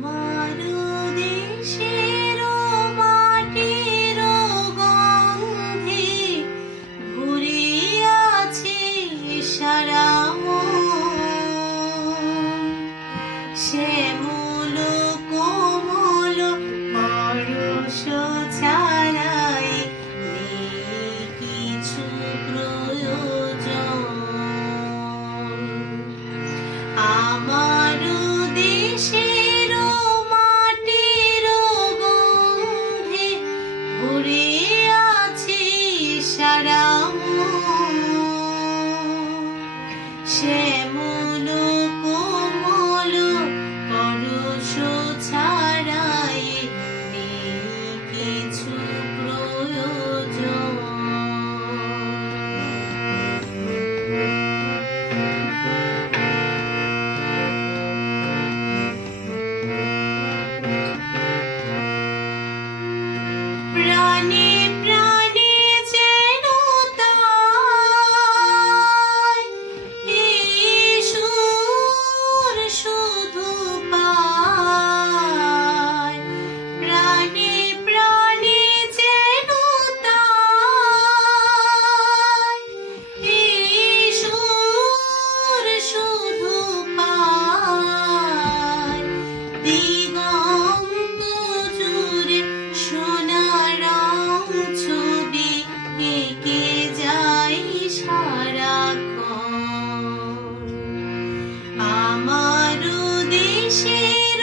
আমার দেশের মাটির গন্ধে ভরে আছে সারা মন। শ্যামল কোমল পরশ ছাড়াই নেই কিছু প্রয়োজন। আমার দেশের মাটির গন্ধে ভরে আছে সারা মন। শ্যামল কোমল পরশ ছাড়াই নেই কিছু প্রয়োজন। প্রাণে প্রাণে যেন তাই এই সুর শুধু পাই। প্রাণে প্রাণে যেন তাই এই সুর শুধু পাই। দিগন্ত জুড়ে সোনার ছবি এঁকে যাই সারাক্ষণ। আমার দেশের